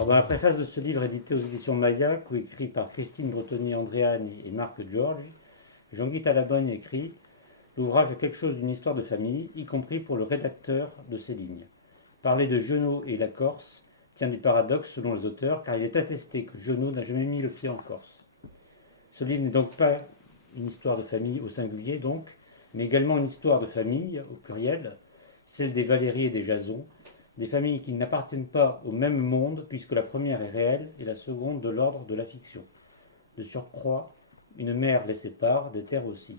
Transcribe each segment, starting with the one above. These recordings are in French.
Alors, dans la préface de ce livre édité aux éditions Maya, coécrit par Christine Bretonnier-Andréani et Marc Georges, Jean-Guy Talabogne écrit: l'ouvrage est quelque chose d'une histoire de famille, y compris pour le rédacteur de ces lignes. Parler de Giono et la Corse tient du paradoxe selon les auteurs, car il est attesté que Giono n'a jamais mis le pied en Corse. Ce livre n'est donc pas une histoire de famille au singulier, donc, mais également une histoire de famille au pluriel, celle des Valérie et des Jason, des familles qui n'appartiennent pas au même monde, puisque la première est réelle et la seconde de l'ordre de la fiction. De surcroît, une mère les sépare, des terres aussi.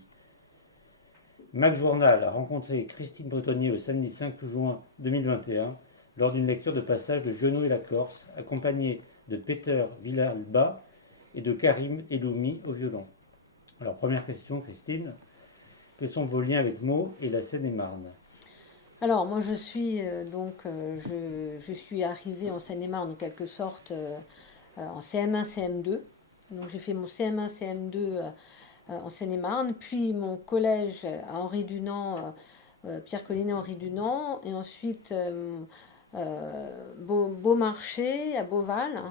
Mac Journal a rencontré Christine Bretonnier le samedi 5 juin 2021 lors d'une lecture de passage de Giono et la Corse, accompagnée de Peter Villalba et de Karim Eloumi au violon. Alors, première question, Christine. Quels sont vos liens avec Meaux et la Seine-et-Marne? Alors, moi, je suis arrivée en Seine-et-Marne en quelque sorte en CM1, CM2. Donc, j'ai fait mon CM1, CM2 en Seine-et-Marne, puis mon collège à Henri Dunant, Pierre Collinet, Henri Dunant, et ensuite Beaumarchais à Beauval,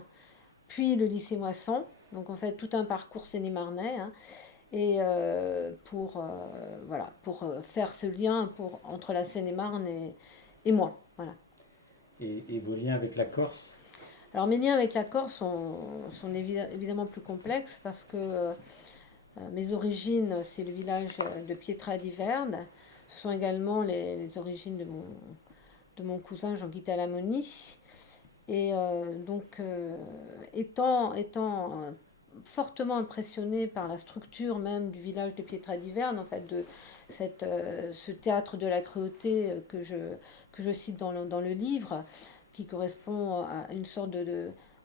puis le lycée Moisson. Donc, en fait, tout un parcours Seine-et-Marnais, hein. Et voilà, pour faire ce lien entre la Seine-et-Marne et moi. Voilà. Et vos liens avec la Corse? Alors mes liens avec la Corse sont évidemment plus complexes parce que mes origines, c'est le village de Pietra di Verde. Ce sont également les origines de mon cousin Jean-Guy Talamoni. Et étant fortement impressionnée par la structure même du village de Pietra di Verne, en fait, de ce théâtre de la cruauté que je cite dans le livre, qui correspond à une sorte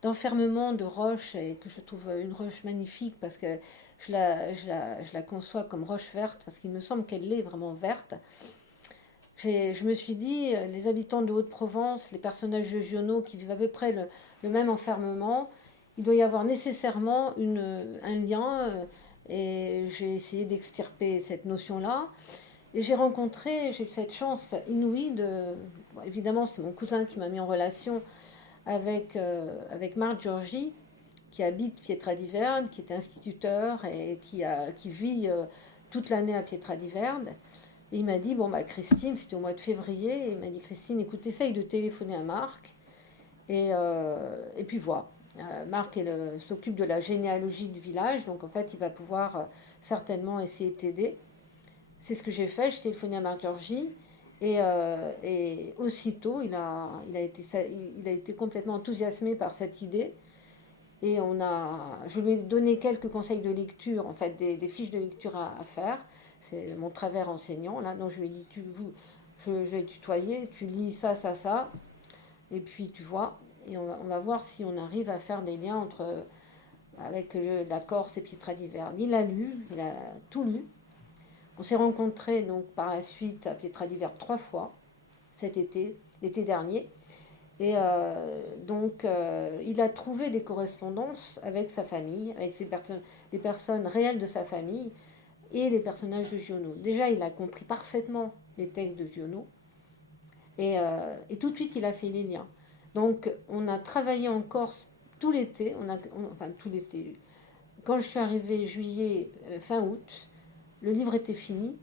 d'enfermement de roche, et que je trouve une roche magnifique parce que je la conçois comme roche verte, parce qu'il me semble qu'elle est vraiment verte. Je me suis dit, les habitants de Haute-Provence, les personnages de Giono qui vivent à peu près le même enfermement, il doit y avoir nécessairement un lien. Et j'ai essayé d'extirper cette notion-là. Et j'ai eu cette chance inouïe de. Bon, évidemment, c'est mon cousin qui m'a mis en relation avec Marc Georgi, qui habite Pietra di Verne, qui est instituteur et qui vit toute l'année à Pietra di Verne. Et il m'a dit, bon, bah, Christine, c'était au mois de février, et il m'a dit, Christine, écoute, essaye de téléphoner à Marc. Et puis voilà. Marc s'occupe de la généalogie du village, donc en fait, il va pouvoir certainement essayer de t'aider. C'est ce que j'ai fait, j'ai téléphoné à Marc Georgi. Et aussitôt, il a été complètement enthousiasmé par cette idée. Et je lui ai donné quelques conseils de lecture, en fait, des fiches de lecture à faire. C'est mon travers enseignant, là. Donc je lui ai dit, je vais tutoyer, tu lis ça, ça, ça, et puis tu vois. Et on va voir si on arrive à faire des liens avec la Corse et Pietra di Verne. Il a lu, il a tout lu. On s'est rencontrés donc par la suite à Pietra di Verne 3 fois cet été, l'été dernier. Et il a trouvé des correspondances avec sa famille, avec les personnes réelles de sa famille et les personnages de Giono. Déjà, il a compris parfaitement les textes de Giono et tout de suite, il a fait les liens. Donc, on a travaillé en Corse tout l'été, enfin tout l'été. Quand je suis arrivée juillet, fin août, le livre était fini.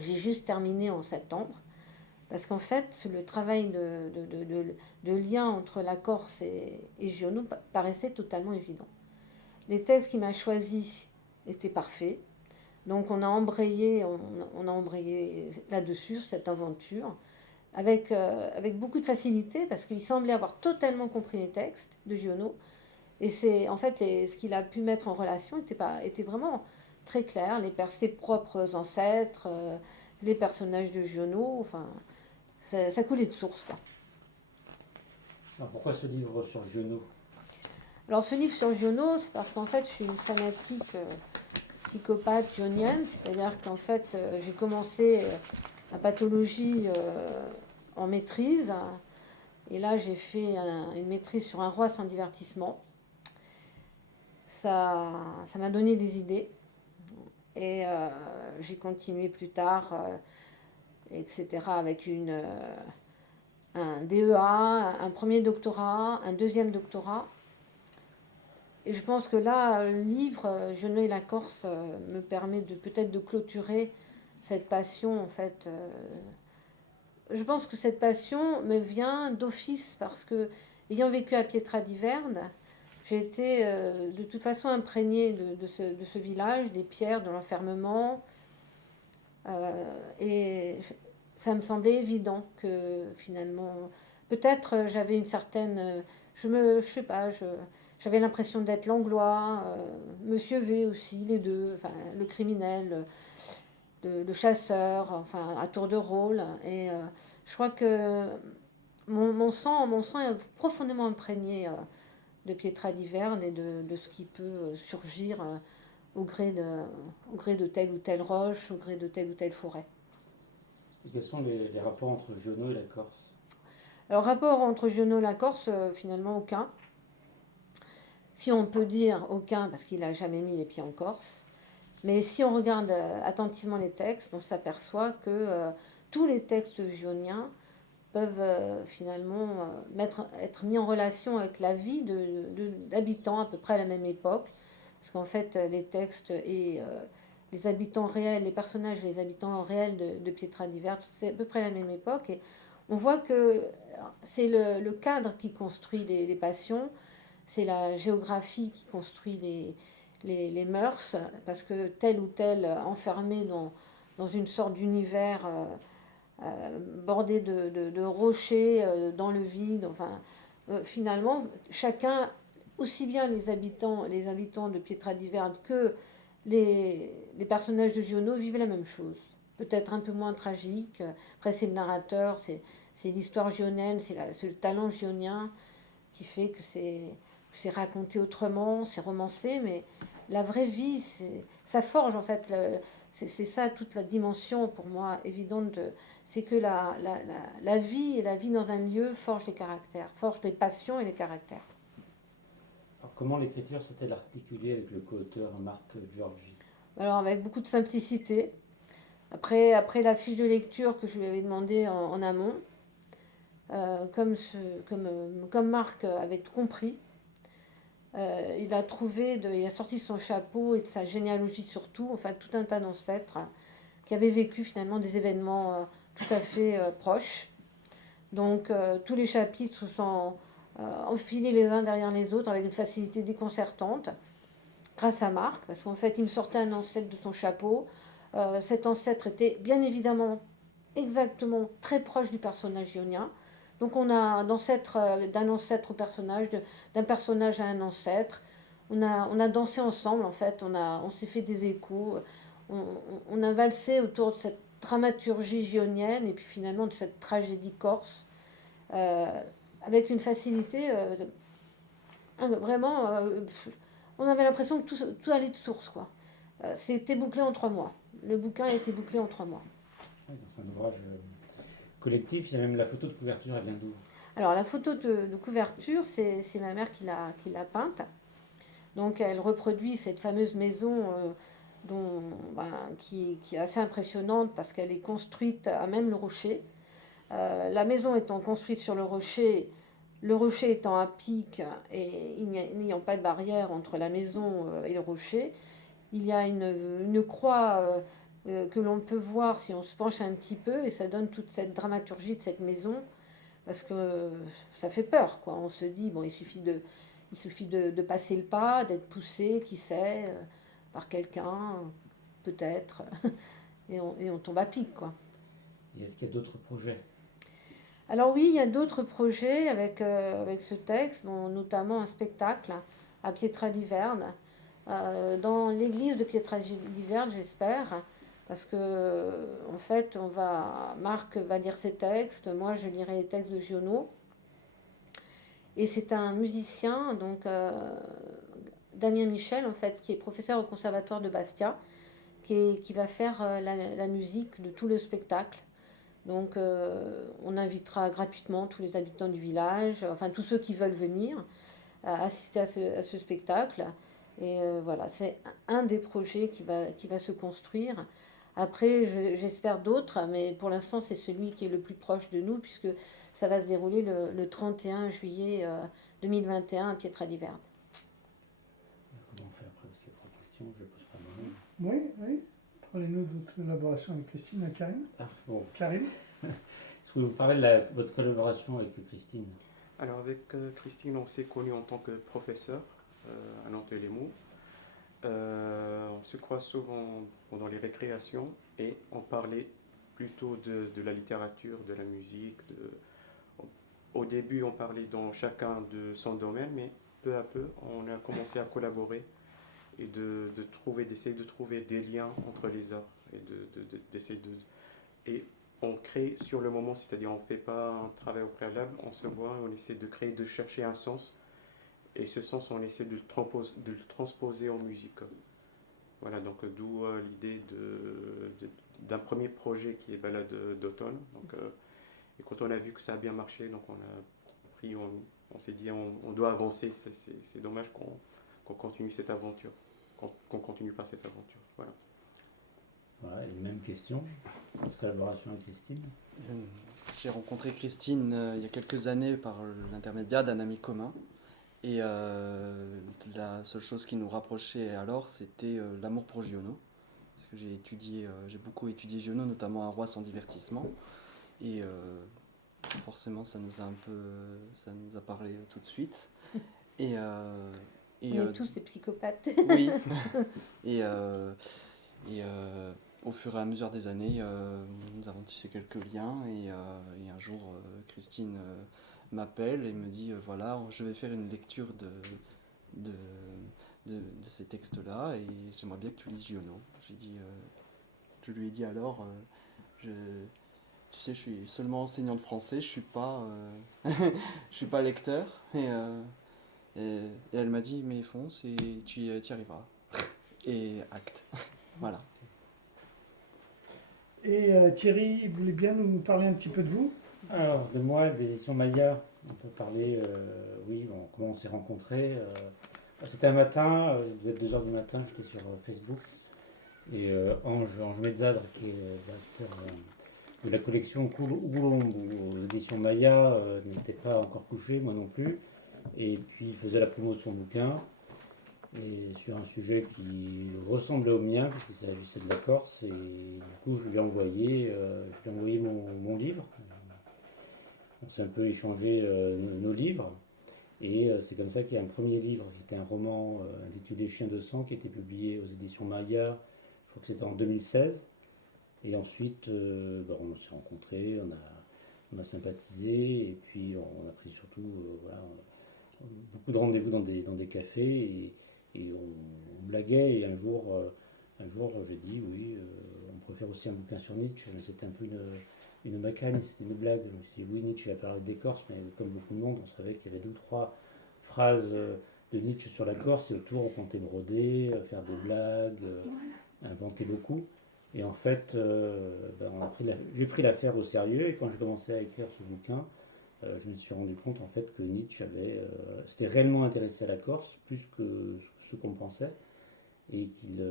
J'ai juste terminé en septembre. Parce qu'en fait, le travail de lien entre la Corse et Giono paraissait totalement évident. Les textes qu'il m'a choisis étaient parfaits. Donc on a embrayé là-dessus, cette aventure, avec beaucoup de facilité, parce qu'il semblait avoir totalement compris les textes de Giono. Et c'est en fait ce qu'il a pu mettre en relation était vraiment très clair. Ses propres ancêtres, les personnages de Giono, enfin, ça coulait de source, quoi. Alors, pourquoi ce livre sur Giono? Alors ce livre sur Giono, c'est parce qu'en fait je suis une fanatique psychopathe gionienne, c'est-à-dire qu'en fait j'ai commencé la pathologie en maîtrise, et là j'ai fait une maîtrise sur un roi sans divertissement. Ça m'a donné des idées, et j'ai continué plus tard, etc., avec un DEA, un premier doctorat, un deuxième doctorat. Et je pense que là, le livre Giono et la Corse me permet de peut-être de clôturer cette passion en fait. Je pense que cette passion me vient d'office parce que, ayant vécu à Pietradiverne, j'ai été de toute façon imprégnée de ce village, des pierres, de l'enfermement. Et ça me semblait évident que finalement, peut-être j'avais une certaine. Je sais pas, j'avais l'impression d'être Langlois, Monsieur V aussi, les deux, enfin, le criminel, le chasseur, enfin, à tour de rôle. Et je crois que mon sang est profondément imprégné de Pietradiverne et de ce qui peut surgir au au gré de telle ou telle roche, au gré de telle ou telle forêt. Et quels sont les rapports entre Giono et la Corse? Alors, rapport entre Giono et la Corse, finalement aucun. Si on peut dire aucun, parce qu'il n'a jamais mis les pieds en Corse. Mais si on regarde attentivement les textes, on s'aperçoit que tous les textes gioniens peuvent finalement être mis en relation avec la vie d'habitants à peu près à la même époque. Parce qu'en fait, les textes et les habitants réels, les personnages et les habitants réels de Pietradiverne, c'est à peu près la même époque. Et on voit que c'est le cadre qui construit les passions, c'est la géographie qui construit les mœurs, parce que tel ou tel enfermé dans une sorte d'univers bordé de rochers dans le vide, enfin, finalement, chacun, aussi bien les habitants de Pietradiverne que les personnages de Giono vivent la même chose. Peut-être un peu moins tragique. Après, c'est le narrateur, c'est l'histoire gionienne, c'est le talent gionien qui fait que c'est raconté autrement, c'est romancé, mais la vraie vie, ça forge en fait. C'est ça toute la dimension pour moi évidente. C'est que la vie et la vie dans un lieu forge les caractères, forge les passions et les caractères. Alors, comment l'écriture s'est-elle articulée avec le co-auteur Marc Giorgi? Alors avec beaucoup de simplicité. Après la fiche de lecture que je lui avais demandé en amont, comme Marc avait tout compris, il a sorti son chapeau et de sa généalogie surtout, enfin tout un tas d'ancêtres qui avaient vécu finalement des événements tout à fait proches. Donc tous les chapitres se sont enfilés les uns derrière les autres avec une facilité déconcertante, grâce à Marc, parce qu'en fait il me sortait un ancêtre de son chapeau. Cet ancêtre était bien évidemment exactement très proche du personnage ionien. Donc on a d'un ancêtre au personnage, d'un personnage à un ancêtre. On a dansé ensemble en fait, on s'est fait des échos, on a valsé autour de cette dramaturgie gionienne et puis finalement de cette tragédie corse, euh, avec une facilité vraiment... on avait l'impression que tout allait de source, quoi. C'était bouclé en 3 mois. Le bouquin a été bouclé en 3 mois. Oui, c'est un ouvrage collectif, il y a même la photo de couverture, elle vient d'où? Alors la photo de couverture, c'est ma mère qui l'a peinte. Donc elle reproduit cette fameuse maison qui est assez impressionnante parce qu'elle est construite à même le rocher. La maison étant construite sur le rocher étant à pic et il n'y a pas de barrière entre la maison et le rocher, il y a une croix que l'on peut voir si on se penche un petit peu et ça donne toute cette dramaturgie de cette maison parce que ça fait peur, quoi. On se dit, bon, il suffit de passer le pas, d'être poussé, qui sait, par quelqu'un, peut-être, et on tombe à pic, quoi. Et est-ce qu'il y a d'autres projets? Alors oui, il y a d'autres projets avec ce texte, bon, notamment un spectacle à Pietradiverne, dans l'église de Pietradiverne, j'espère, parce que en fait, Marc va lire ses textes, moi je lirai les textes de Giono, et c'est un musicien, donc Damien Michel, en fait, qui est professeur au conservatoire de Bastia, qui va faire la musique de tout le spectacle. Donc on invitera gratuitement tous les habitants du village, enfin tous ceux qui veulent venir assister à ce spectacle. Et voilà, c'est un des projets qui va se construire Après, j'espère d'autres, mais pour l'instant, c'est celui qui est le plus proche de nous, puisque ça va se dérouler le 31 juillet 2021 à Pietraliverne. Comment on fait après? Parce qu'il y a 3 questions, je pose pas moi-même. Oui, oui. Parlez-nous de votre collaboration avec Christine et Karim. Ah, bon. Karim. Est-ce que vous parlez votre collaboration avec Christine? Alors avec Christine, on s'est connus en tant que professeur à Nantes-les-Maux. On se croise souvent pendant les récréations et on parlait plutôt de la littérature, de la musique. Au début, on parlait dans chacun de son domaine, mais peu à peu, on a commencé à collaborer et d'essayer de trouver des liens entre les arts et d'essayer et on crée sur le moment, c'est-à-dire on ne fait pas un travail au préalable, on se voit, on essaie de créer, de chercher un sens, et ce sens, on essaie de le transposer en musique. Voilà, donc d'où l'idée d'un premier projet qui est Balade d'automne. Donc, et quand on a vu que ça a bien marché, donc on s'est dit on doit avancer, c'est dommage qu'on continue cette aventure, qu'on continue pas cette aventure. Voilà. Voilà, une même question. Votre collaboration avec Christine? J'ai rencontré Christine il y a quelques années par l'intermédiaire d'un ami commun. Et la seule chose qui nous rapprochait alors, c'était l'amour pour Giono. Parce que j'ai beaucoup étudié Giono, notamment à Roi sans divertissement. Et forcément, ça nous a parlé tout de suite. Et, On est tous des psychopathes. oui. Et au fur et à mesure des années, nous avons tissé quelques liens. Et un jour, Christine m'appelle et me dit voilà, je vais faire une lecture de ces textes-là et j'aimerais bien que tu lises Giono. Je lui ai dit alors, tu sais, je suis seulement enseignant de français, je suis pas lecteur. Et elle m'a dit mais fonce et tu y arriveras. Et acte. Voilà. Et Thierry, vous voulez bien nous parler un petit peu de vous? Alors, de moi, des éditions Maya, on peut parler, oui, comment on s'est rencontrés. C'était un matin, il devait être 2h du matin, j'étais sur Facebook. Et Ange Mezzadre, qui est directeur de la collection Oulombe, aux éditions Maya, n'était pas encore couché, moi non plus. Et puis il faisait la promo de son bouquin, et sur un sujet qui ressemblait au mien, puisqu'il s'agissait de la Corse. Et du coup, je lui ai envoyé mon livre. On s'est un peu échangé nos livres. Et c'est comme ça qu'il y a un premier livre, qui était un roman intitulé Chien de sang, qui a été publié aux éditions Maya, je crois que c'était en 2016. Et ensuite, on s'est rencontrés, on a sympathisé, et puis on a pris surtout beaucoup de rendez-vous dans des cafés, et on blaguait. Et un jour j'ai dit oui, on pourrait faire aussi un bouquin sur Nietzsche, mais c'était un peu une macagne, c'était une blague. Je me suis dit oui, Nietzsche a parlé des Corses, mais comme beaucoup de monde, on savait qu'il y avait 2 ou 3 phrases de Nietzsche sur la Corse, et autour on comptait broder, faire des blagues, inventer beaucoup. Et en fait, j'ai pris l'affaire au sérieux, et quand j'ai commencé à écrire ce bouquin, je me suis rendu compte en fait que Nietzsche s'était réellement intéressé à la Corse, plus que ce qu'on pensait, et qu'il,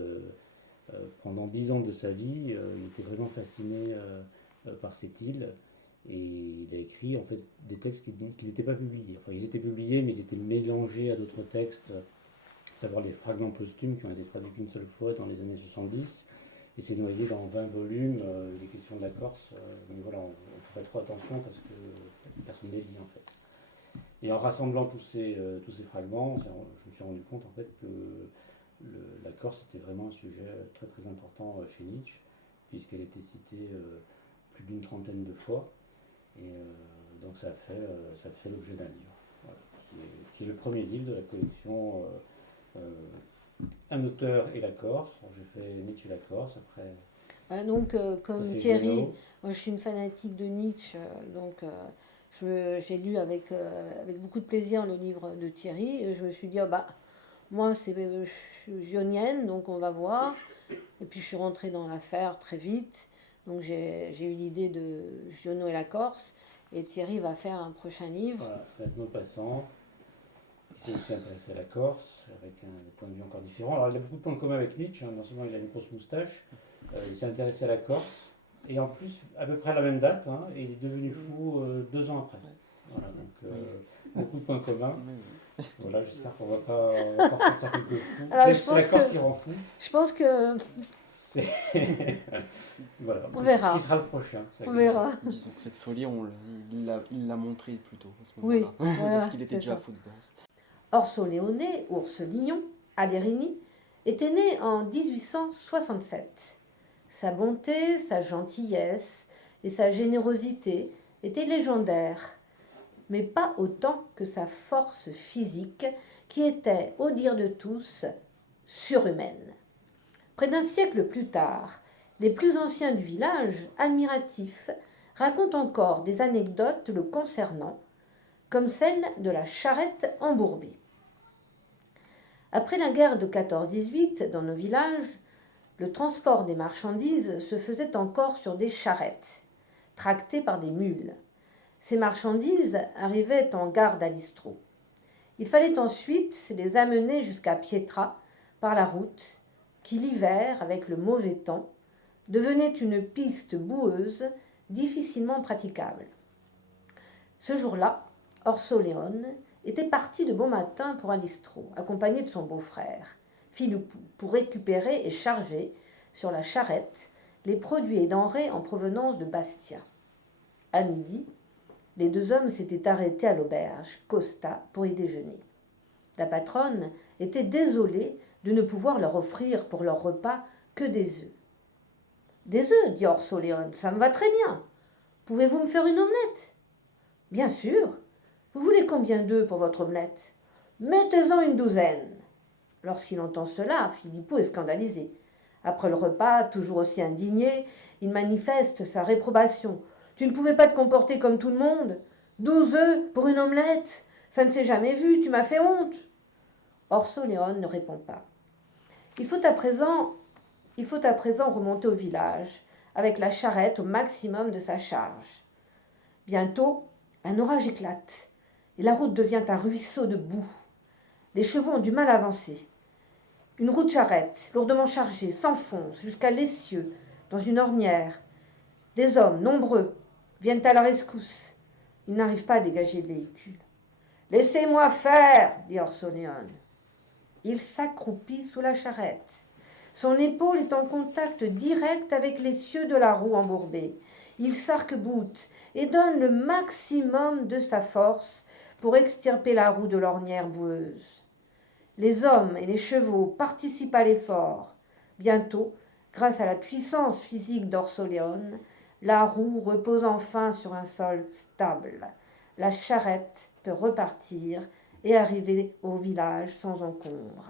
pendant 10 ans de sa vie, il était vraiment fasciné par cette île, et il a écrit en fait des textes qui n'étaient pas publiés. Enfin, ils étaient publiés, mais ils étaient mélangés à d'autres textes, à savoir les fragments posthumes qui ont été traduits qu'une seule fois dans les années 70. Et c'est noyé dans 20 volumes, les questions de la Corse. Mais voilà, on ferait trop attention parce que personne ne les lit en fait. Et en rassemblant tous ces fragments, je me suis rendu compte en fait que la Corse était vraiment un sujet très très important chez Nietzsche, puisqu'elle était citée plus d'une 30aine de fois. Et donc ça a fait l'objet d'un livre, voilà, qui est le premier livre de la collection Un auteur et la Corse. J'ai fait Nietzsche et la Corse, après. Voilà, donc, comme Thierry, moi je suis une fanatique de Nietzsche, donc j'ai lu avec beaucoup de plaisir le livre de Thierry, et je me suis dit, ah bah, moi je suis gionienne, donc on va voir. Et puis je suis rentrée dans l'affaire très vite, donc j'ai eu l'idée de Giono et la Corse, et Thierry va faire un prochain livre. Voilà, c'est un Maupassant, qui s'est aussi intéressé à la Corse, avec un point de vue encore différent. Alors il a beaucoup de points communs avec Nietzsche, non seulement il a une grosse moustache, Il s'est intéressé à la Corse. Et en plus, à peu près à la même date, hein, et il est devenu fou 2 ans après. Voilà, donc beaucoup de points communs. Voilà, j'espère qu'on on va pas ressortir quelques fous. Alors, C'est la Corse qui rend fou. Je pense que C'est voilà. On verra. Qui sera le prochain? on verra. Disons que cette folie, il l'a montré plutôt à ce Oui, moment-là, voilà, parce qu'il était c'est déjà ça. fou de base. Orso Ours Lion, à Lérigny, était né en 1867. Sa bonté, sa gentillesse et sa générosité étaient légendaires, mais pas autant que sa force physique, qui était, au dire de tous, surhumaine. Près d'un siècle plus tard, les plus anciens du village, admiratifs, racontent encore des anecdotes le concernant, comme celle de la charrette embourbée. Après la guerre de 14-18, dans nos villages, le transport des marchandises se faisait encore sur des charrettes, tractées par des mules. Ces marchandises arrivaient en gare d'Alistro. Il fallait ensuite les amener jusqu'à Pietra par la route, qui l'hiver, avec le mauvais temps, devenait une piste boueuse difficilement praticable. Ce jour-là, Orso-Léon était parti de bon matin pour Alistro, accompagné de son beau-frère, Philippou, pour récupérer et charger sur la charrette les produits et denrées en provenance de Bastia. À midi, les 2 hommes s'étaient arrêtés à l'auberge Costa pour y déjeuner. La patronne était désolée de ne pouvoir leur offrir pour leur repas que des œufs. Des œufs, dit Orso-Léon, ça me va très bien. Pouvez-vous me faire une omelette? Bien sûr. Vous voulez combien d'œufs pour votre omelette? Mettez-en une 12aine. Lorsqu'il entend cela, Philippot est scandalisé. Après le repas, toujours aussi indigné, il manifeste sa réprobation. Tu ne pouvais pas te comporter comme tout le monde? 12 œufs pour une omelette? Ça ne s'est jamais vu, tu m'as fait honte. Orso-Léon ne répond pas. Il faut à présent remonter au village, avec la charrette au maximum de sa charge. Bientôt, un orage éclate, et la route devient un ruisseau de boue. Les chevaux ont du mal à avancer. Une roue de charrette, lourdement chargée, s'enfonce jusqu'à l'essieu, dans une ornière. Des hommes, nombreux, viennent à la rescousse. Ils n'arrivent pas à dégager le véhicule. « Laissez-moi faire !» dit Orso-Léon. Il s'accroupit sous la charrette. Son épaule est en contact direct avec l'essieu de la roue embourbée. Il s'arc-boute et donne le maximum de sa force pour extirper la roue de l'ornière boueuse. Les hommes et les chevaux participent à l'effort. Bientôt, grâce à la puissance physique d'Orso-Léon, la roue repose enfin sur un sol stable. La charrette peut repartir et arriver au village sans encombre.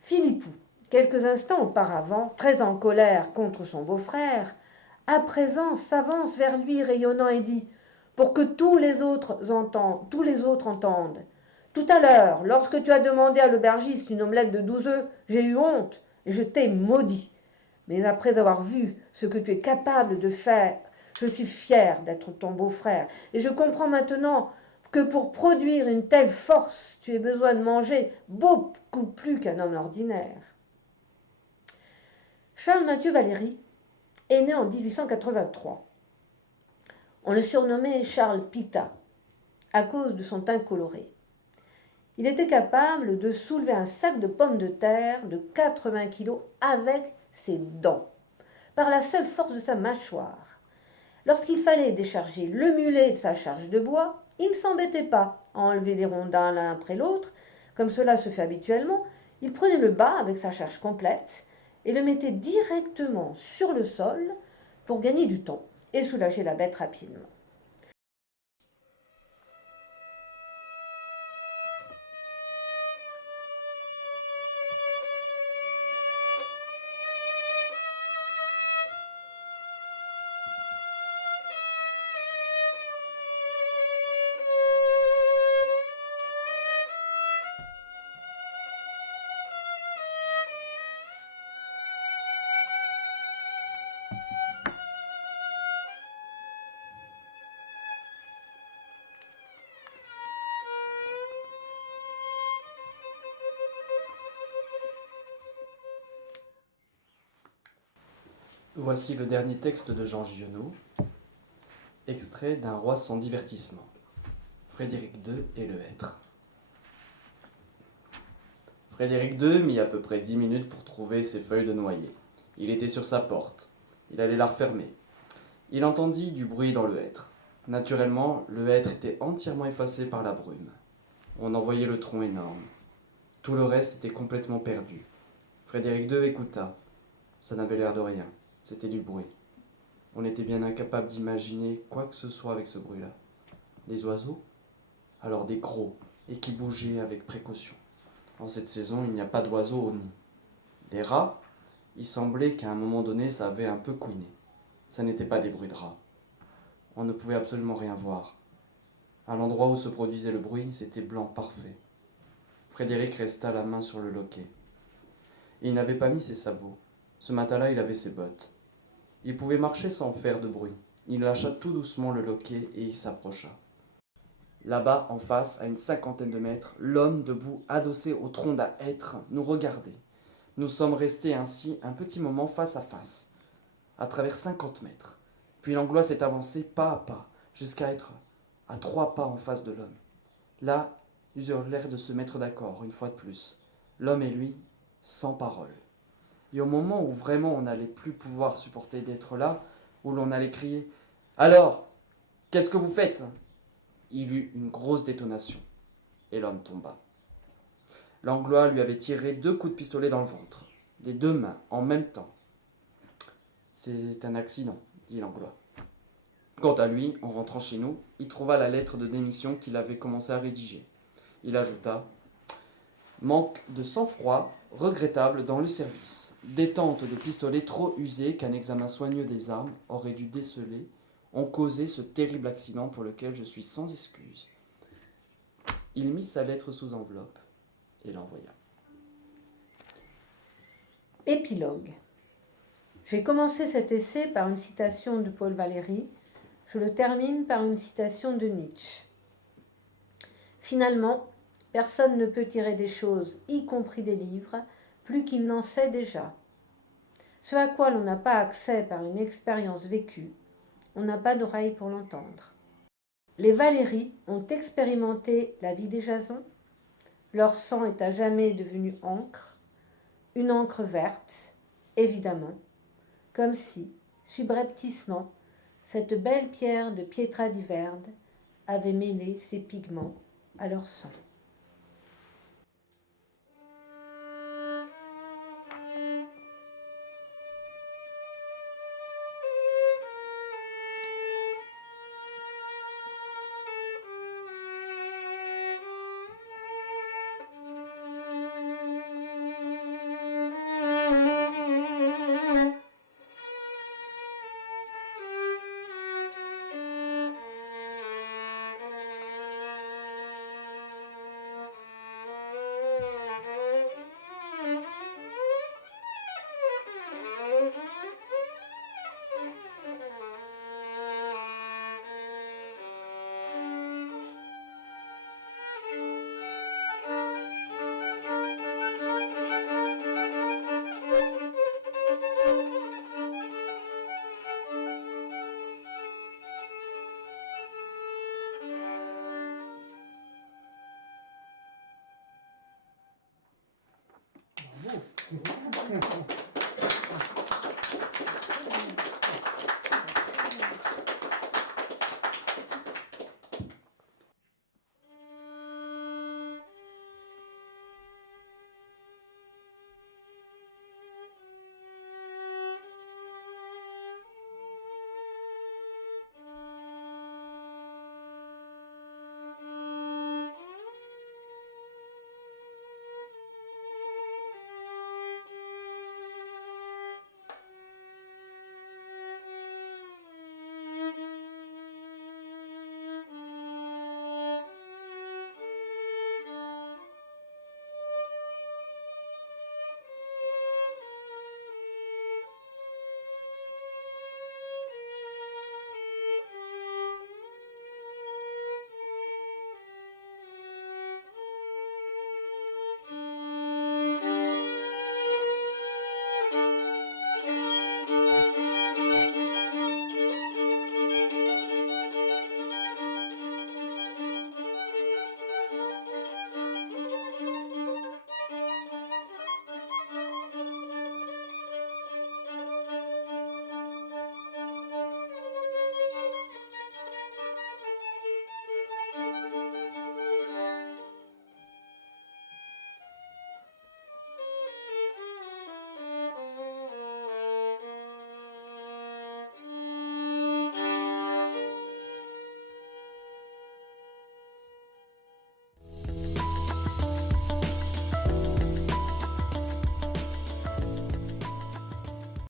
Philippou, quelques instants auparavant, très en colère contre son beau-frère, à présent s'avance vers lui rayonnant et dit, pour que tous les autres entendent. Tout à l'heure, lorsque tu as demandé à l'aubergiste une omelette de 12 œufs, j'ai eu honte et je t'ai maudit. Mais après avoir vu ce que tu es capable de faire, je suis fier d'être ton beau-frère et je comprends maintenant que pour produire une telle force, tu aies besoin de manger beaucoup plus qu'un homme ordinaire. Charles Mathieu Valéry est né en 1883. On le surnommait Charles Pita à cause de son teint coloré. Il était capable de soulever un sac de pommes de terre de 80 kilos avec ses dents, par la seule force de sa mâchoire. Lorsqu'il fallait décharger le mulet de sa charge de bois, il ne s'embêtait pas à enlever les rondins l'un après l'autre, comme cela se fait habituellement. Il prenait le bas avec sa charge complète et le mettait directement sur le sol pour gagner du temps et soulager la bête rapidement. Voici le dernier texte de Jean Giono, extrait d'un roi sans divertissement. Frédéric II et le hêtre. Frédéric II mit à peu près 10 minutes pour trouver ses feuilles de noyer. Il était sur sa porte. Il allait la refermer. Il entendit du bruit dans le hêtre. Naturellement, le hêtre était entièrement effacé par la brume. On en voyait le tronc énorme. Tout le reste était complètement perdu. Frédéric II écouta. Ça n'avait l'air de rien. C'était du bruit. On était bien incapable d'imaginer quoi que ce soit avec ce bruit-là. Des oiseaux? Alors des gros, et qui bougeaient avec précaution. En cette saison, il n'y a pas d'oiseaux au nid. Des rats? Il semblait qu'à un moment donné, ça avait un peu couiné. Ça n'était pas des bruits de rats. On ne pouvait absolument rien voir. À l'endroit où se produisait le bruit, c'était blanc parfait. Frédéric resta la main sur le loquet. Il n'avait pas mis ses sabots. Ce matin-là, il avait ses bottes. Il pouvait marcher sans faire de bruit. Il lâcha tout doucement le loquet et il s'approcha. Là-bas, en face, à une 50aine de mètres, l'homme, debout, adossé au tronc d'un hêtre, nous regardait. Nous sommes restés ainsi un petit moment face à face, à travers 50 mètres. Puis Langlois s'est avancé pas à pas, jusqu'à être à 3 pas en face de l'homme. Là, ils eurent l'air de se mettre d'accord, une fois de plus. L'homme et lui, sans parole. Et au moment où vraiment on n'allait plus pouvoir supporter d'être là, où l'on allait crier « Alors, qu'est-ce que vous faites ?» Il eut une grosse détonation, et l'homme tomba. Langlois lui avait tiré 2 coups de pistolet dans le ventre, des 2 mains, en même temps. « C'est un accident, » dit Langlois. Quant à lui, en rentrant chez nous, il trouva la lettre de démission qu'il avait commencé à rédiger. Il ajouta « Manque de sang-froid, regrettable dans le service. Détente de pistolets trop usés qu'un examen soigneux des armes aurait dû déceler ont causé ce terrible accident pour lequel je suis sans excuse. » Il mit sa lettre sous enveloppe et l'envoya. Épilogue. J'ai commencé cet essai par une citation de Paul Valéry. Je le termine par une citation de Nietzsche. Finalement, personne ne peut tirer des choses, y compris des livres, plus qu'il n'en sait déjà. Ce à quoi l'on n'a pas accès par une expérience vécue, on n'a pas d'oreille pour l'entendre. Les Valéry ont expérimenté la vie des Jasons. Leur sang est à jamais devenu encre, une encre verte, évidemment, comme si, subrepticement, cette belle pierre de Pietra di Verde avait mêlé ses pigments à leur sang. Bravo.